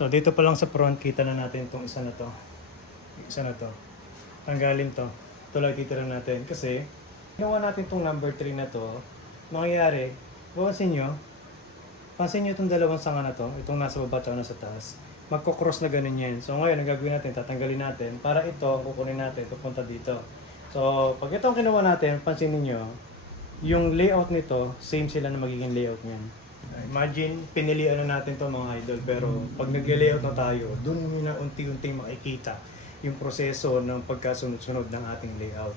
So dito pa lang sa front, kita na natin itong isa na to. Isa na to. Tanggalin to. Ito lang titira natin. Kasi, ginawa natin itong number 3 na to. Mangyayari, pansin nyo itong dalawang sanga na to. Itong nasa baba at nasa taas. Magkocross na ganun yan. So ngayon, ang gagawin natin, tatanggalin natin. Para ito, kukunin natin, pupunta dito. So, pag itong kinuha natin, pansin niyo yung layout nito, same sila na magiging layout niyan. Imagine, pinilian na natin to mga idol, pero pag nag-layout na tayo, dun na unti-unting makikita yung proseso ng pagkasunod-sunod ng ating layout.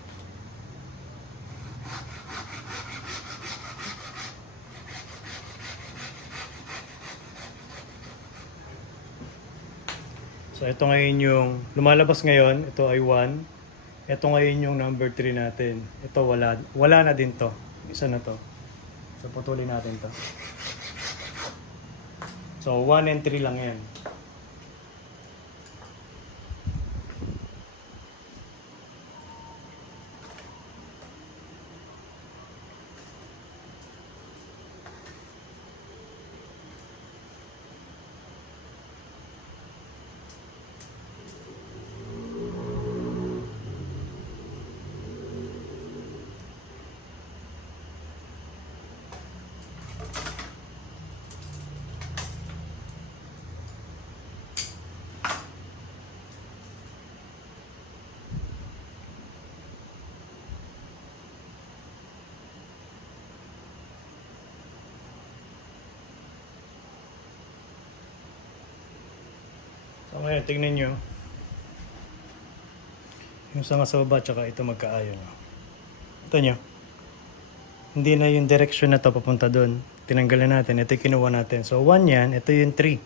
So ito ngayon yung lumalabas ngayon, ito ay 1. Ito ngayon yung number 3 natin. Ito wala na din to. Isa na to. So putulin natin to. So 1 and 3 lang yan. So ngayon, tingnan nyo. Yung sanga sa baba, tsaka ito magkaayon. Ito nyo. Hindi na yung direction na to papunta doon. Tinanggalan natin. Ito yung kinuha natin. So 1 yan. Ito yung 3.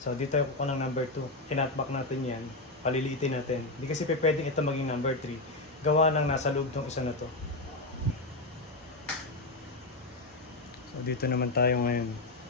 So dito yung kukuha ng number 2. Kinatback natin yan. Paliliitin natin. Hindi kasi pwedeng ito maging number 3. Gawa ng nasa loob tong isa na to. So dito naman tayo ngayon.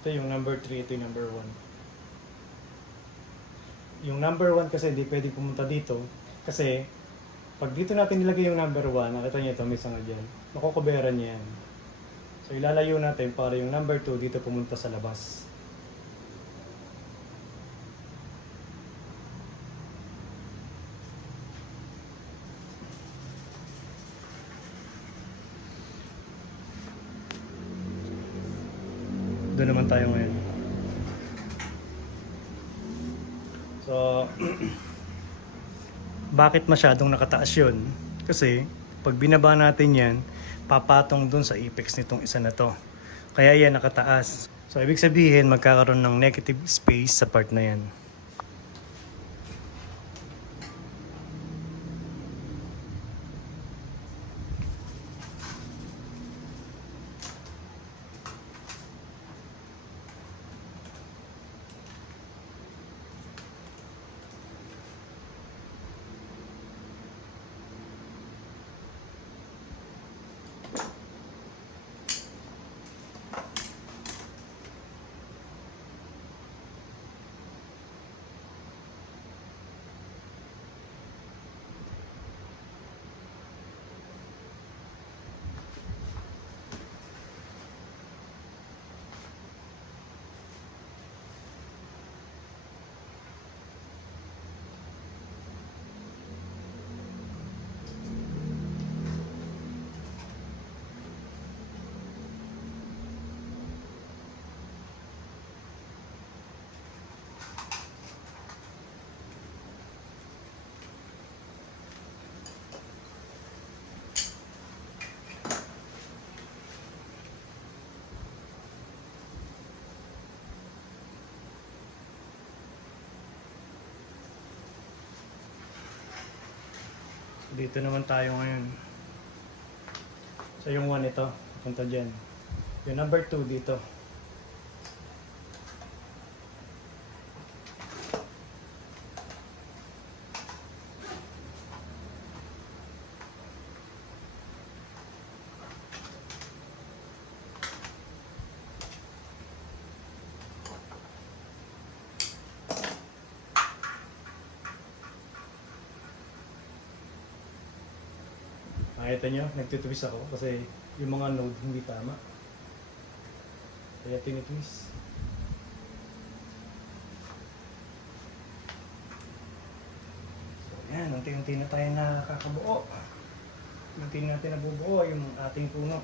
Ito yung number 3, ito yung number 1. Yung number 1 kasi hindi pwedeng pumunta dito. Kasi, pag dito natin nilagay yung number 1, nakita niyo ito, may sanga dyan. Makukuberan niya yan. So, ilalayo natin para yung number 2 dito pumunta sa labas. Doon naman tayo ngayon. So, bakit masyadong nakataas yun? Kasi, pag binaba natin yan, papatong dun sa apex nitong isa na to. Kaya yan nakataas. So, ibig sabihin, magkakaroon ng negative space sa part na yan. Dito naman tayo ngayon. So yung 1 ito, punta dyan. Yung number 2 dito. Nakita nyo, nagtitwist ako kasi yung mga node hindi tama. Kaya tinitwist. So yan, unti-unti na tayo nakakabuo. Unti natin nabubuo yung ating puno.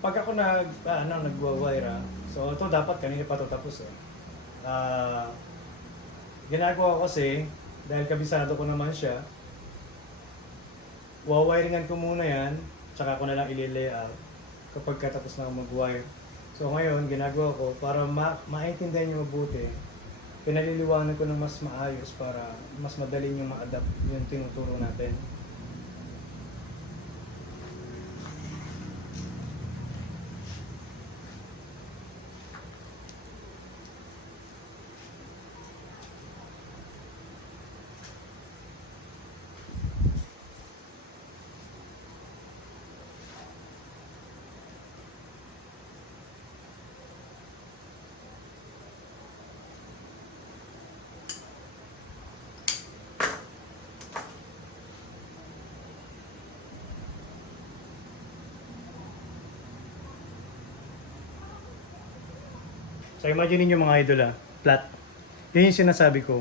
Pag ako nagwa-wire, so ito dapat kanina pa ito tapos. Ginagawa ko kasi, dahil kabisado ko naman siya, wawiringan ko muna yan, tsaka ko na lang i-layout kapag katapos na ako mag-wire. So ngayon, ginagawa ko para maintindihan nyo mabuti, pinaliliwanag ko ng mas maayos para mas madali nyo ma-adapt yung tinuturo natin. So imagine niyo mga idol flat. Yan yung sinasabi ko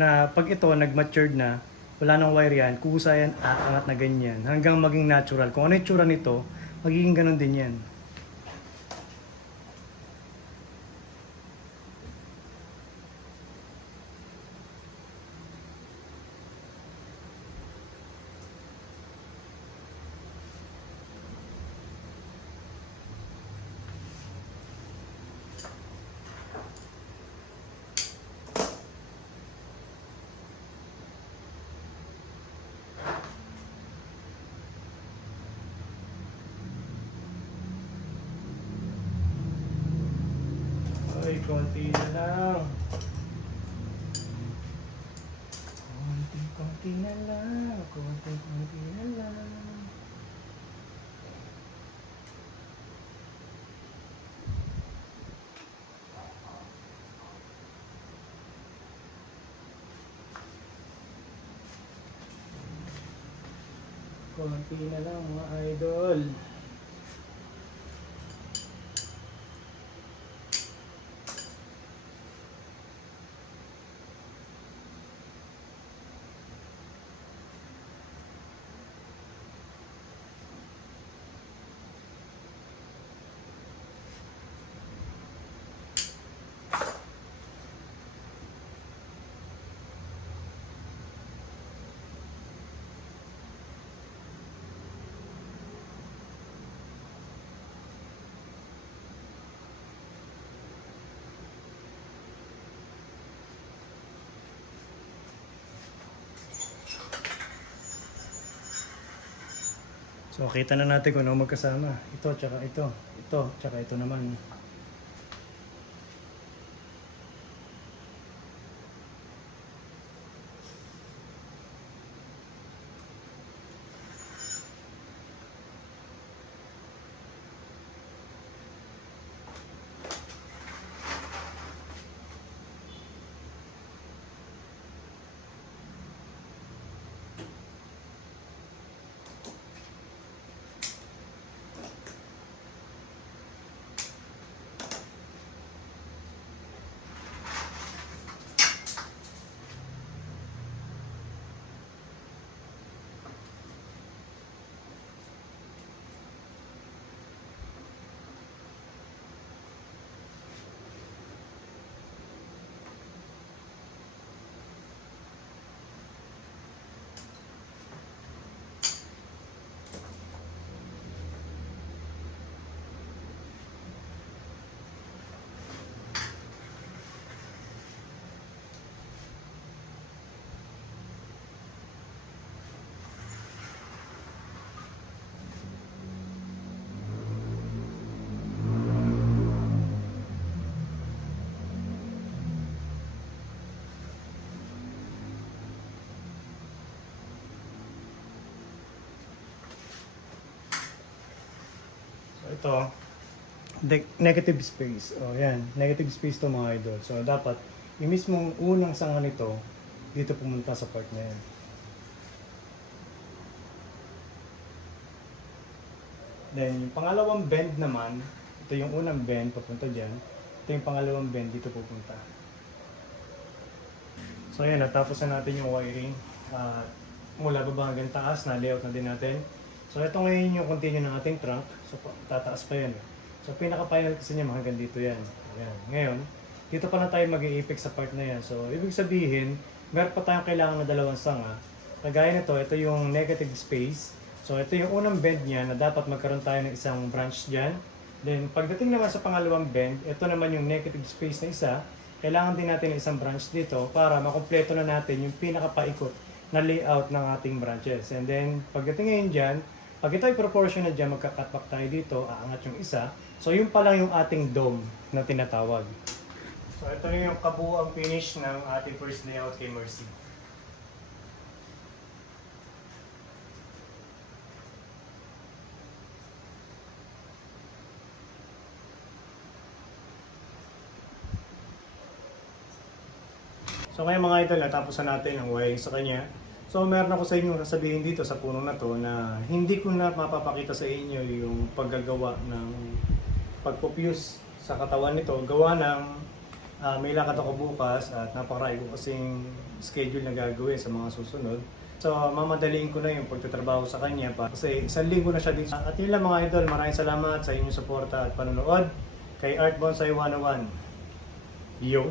na pag ito nag-matured na, wala nang wire yan, kusa yan, aangat na ganyan hanggang maging natural. Kung ano yung tsura nito, magiging ganun din yan. Ay, konti na lang. Konti na lang. Konti na lang. Konti na lang mga idol. So, kita na natin kung ano magkasama. Ito, tsaka ito. Ito, tsaka ito naman. ito, negative space. O yan, negative space to mga idol. So dapat, yung mismong unang sanga nito, dito pumunta sa part na yan. Then yung pangalawang bend naman, ito yung unang bend papunta dyan. Ito yung pangalawang bend dito pupunta. So ayan, natapos na natin yung wiring. Mula baba hanggang taas, na-layout na din natin. So ito ngayon yung continue ng ating trunk. So tataas pa yan. So pinaka-final kasi niya hanggang dito yan. Ayan. Ngayon, dito pa na tayo mag-i-apex sa part na yan. So ibig sabihin, meron pa tayong kailangan na dalawang sanga. Kagaya nito, ito yung negative space. So ito yung unang bend niya na dapat magkaroon tayo ng isang branch dyan. Then pagdating naman sa pangalawang bend, ito naman yung negative space na isa. Kailangan din natin ng isang branch dito para makumpleto na natin yung pinaka-paikot na layout ng ating branches. And then, pagdating ngayon dyan, pag ito ay proportion na dyan, magka-cut back tayo dito, aangat yung isa. So, yun pa lang yung ating dome na tinatawag. So, ito yung kabuuang finish ng ating first layout kay Mercy. So ngayon mga idol, natapos na natin ang wiring sa kanya. So meron ako sa inyo sasabihin dito sa puno na to na hindi ko na mapapakita sa inyo yung paggagawa ng pagpupuse sa katawan nito. Gawa ng may lakad ako bukas at napakarami ko kasing schedule na gagawin sa mga susunod. So mamadaliin ko na yung pagtatrabaho sa kanya kasi isang linggo na siya dito. At yun lang mga idol, maraming salamat sa inyong suporta at panonood kay Art Bonsai 101. Yo!